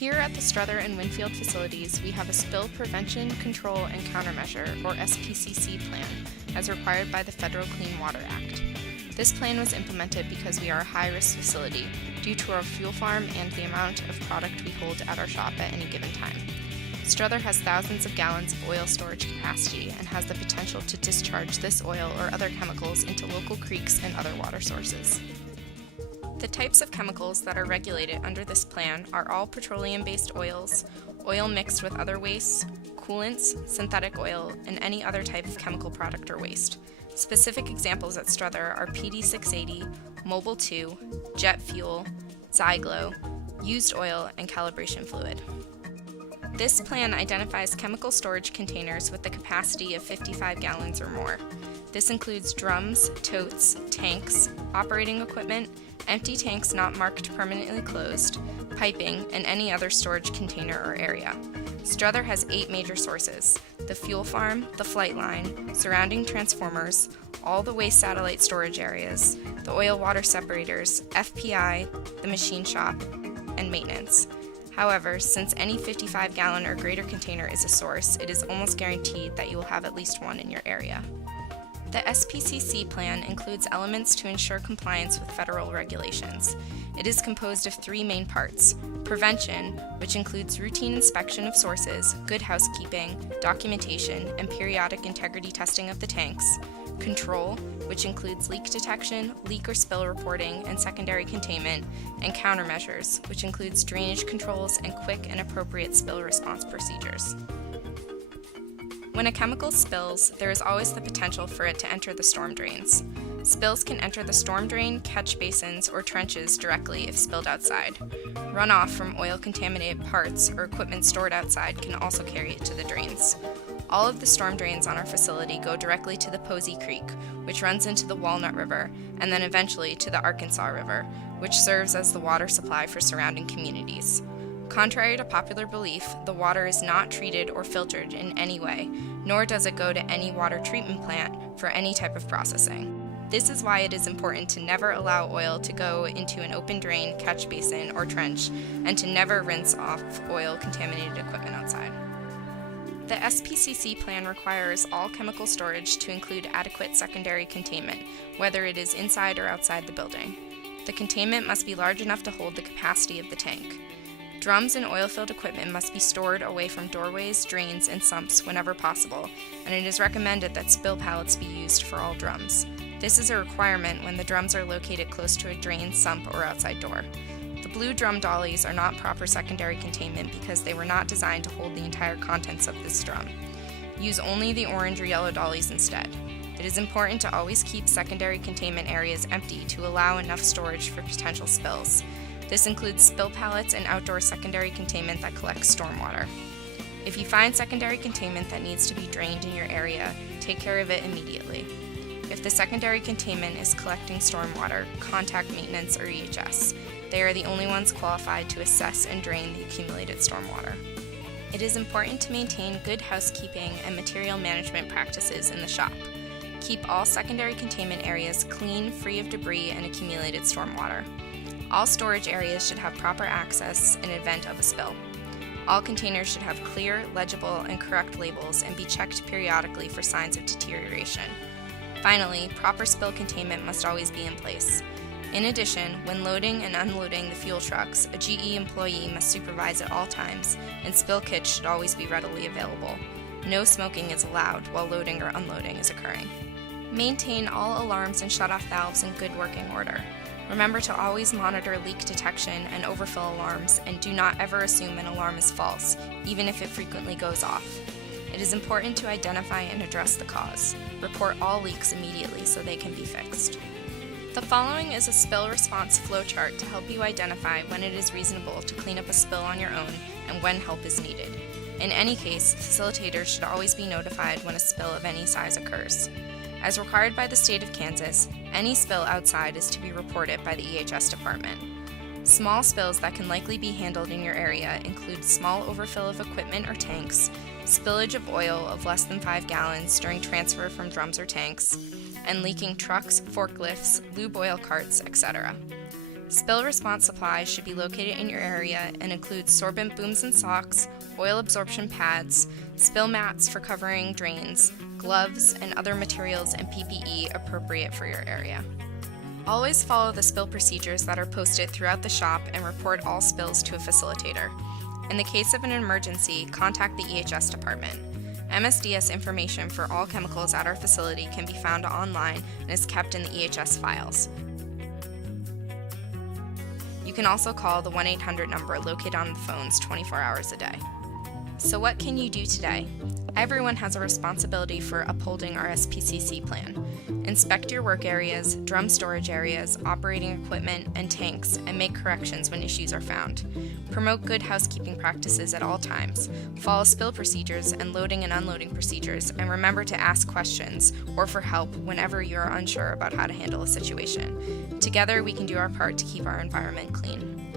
Here at the Strother and Winfield facilities, we have a Spill Prevention, Control, and Countermeasure, or SPCC plan, as required by the Federal Clean Water Act. This plan was implemented because we are a high-risk facility due to our fuel farm and the amount of product we hold at our shop at any given time. Strother has thousands of gallons of oil storage capacity and has the potential to discharge this oil or other chemicals into local creeks and other water sources. The types of chemicals that are regulated under this plan are all petroleum-based oils, oil mixed with other wastes, coolants, synthetic oil, and any other type of chemical product or waste. Specific examples at Strother are PD680, Mobile 2, jet fuel, Zyglo, used oil, and calibration fluid. This plan identifies chemical storage containers with the capacity of 55 gallons or more. This includes drums, totes, tanks, operating equipment, empty tanks not marked permanently closed, piping, and any other storage container or area. Strother has 8 major sources: the fuel farm, the flight line, surrounding transformers, all the waste satellite storage areas, the oil water separators, FPI, the machine shop, and maintenance. However, since any 55-gallon or greater container is a source, it is almost guaranteed that you will have at least one in your area. The SPCC plan includes elements to ensure compliance with federal regulations. It is composed of 3 main parts: prevention, which includes routine inspection of sources, good housekeeping, documentation, and periodic integrity testing of the tanks; control, which includes leak detection, leak or spill reporting, and secondary containment; and countermeasures, which includes drainage controls and quick and appropriate spill response procedures. When a chemical spills, there is always the potential for it to enter the storm drains. Spills can enter the storm drain, catch basins, or trenches directly if spilled outside. Runoff from oil-contaminated parts or equipment stored outside can also carry it to the drains. All of the storm drains on our facility go directly to the Posey Creek, which runs into the Walnut River, and then eventually to the Arkansas River, which serves as the water supply for surrounding communities. Contrary to popular belief, the water is not treated or filtered in any way, nor does it go to any water treatment plant for any type of processing. This is why it is important to never allow oil to go into an open drain, catch basin, or trench, and to never rinse off oil-contaminated equipment outside. The SPCC plan requires all chemical storage to include adequate secondary containment, whether it is inside or outside the building. The containment must be large enough to hold the capacity of the tank. Drums and oil-filled equipment must be stored away from doorways, drains, and sumps whenever possible, and it is recommended that spill pallets be used for all drums. This is a requirement when the drums are located close to a drain, sump, or outside door. The blue drum dollies are not proper secondary containment because they were not designed to hold the entire contents of this drum. Use only the orange or yellow dollies instead. It is important to always keep secondary containment areas empty to allow enough storage for potential spills. This includes spill pallets and outdoor secondary containment that collects stormwater. If you find secondary containment that needs to be drained in your area, take care of it immediately. If the secondary containment is collecting stormwater, contact maintenance or EHS. They are the only ones qualified to assess and drain the accumulated stormwater. It is important to maintain good housekeeping and material management practices in the shop. Keep all secondary containment areas clean, free of debris and accumulated stormwater. All storage areas should have proper access in event of a spill. All containers should have clear, legible, and correct labels and be checked periodically for signs of deterioration. Finally, proper spill containment must always be in place. In addition, when loading and unloading the fuel trucks, a GE employee must supervise at all times, and spill kits should always be readily available. No smoking is allowed while loading or unloading is occurring. Maintain all alarms and shutoff valves in good working order. Remember to always monitor leak detection and overfill alarms, and do not ever assume an alarm is false, even if it frequently goes off. It is important to identify and address the cause. Report all leaks immediately so they can be fixed. The following is a spill response flowchart to help you identify when it is reasonable to clean up a spill on your own and when help is needed. In any case, facilitators should always be notified when a spill of any size occurs. As required by the state of Kansas, any spill outside is to be reported by the EHS department. Small spills that can likely be handled in your area include small overfill of equipment or tanks, spillage of oil of less than 5 gallons during transfer from drums or tanks, and leaking trucks, forklifts, lube oil carts, etc. Spill response supplies should be located in your area and include sorbent booms and socks, oil absorption pads, spill mats for covering drains, gloves, and other materials and PPE appropriate for your area. Always follow the spill procedures that are posted throughout the shop and report all spills to a facilitator. In the case of an emergency, contact the EHS department. MSDS information for all chemicals at our facility can be found online and is kept in the EHS files. You can also call the 1-800 number located on the phones 24 hours a day. So what can you do today? Everyone has a responsibility for upholding our SPCC plan. Inspect your work areas, drum storage areas, operating equipment, and tanks, and make corrections when issues are found. Promote good housekeeping practices at all times. Follow spill procedures and loading and unloading procedures, and remember to ask questions or for help whenever you are unsure about how to handle a situation. Together, we can do our part to keep our environment clean.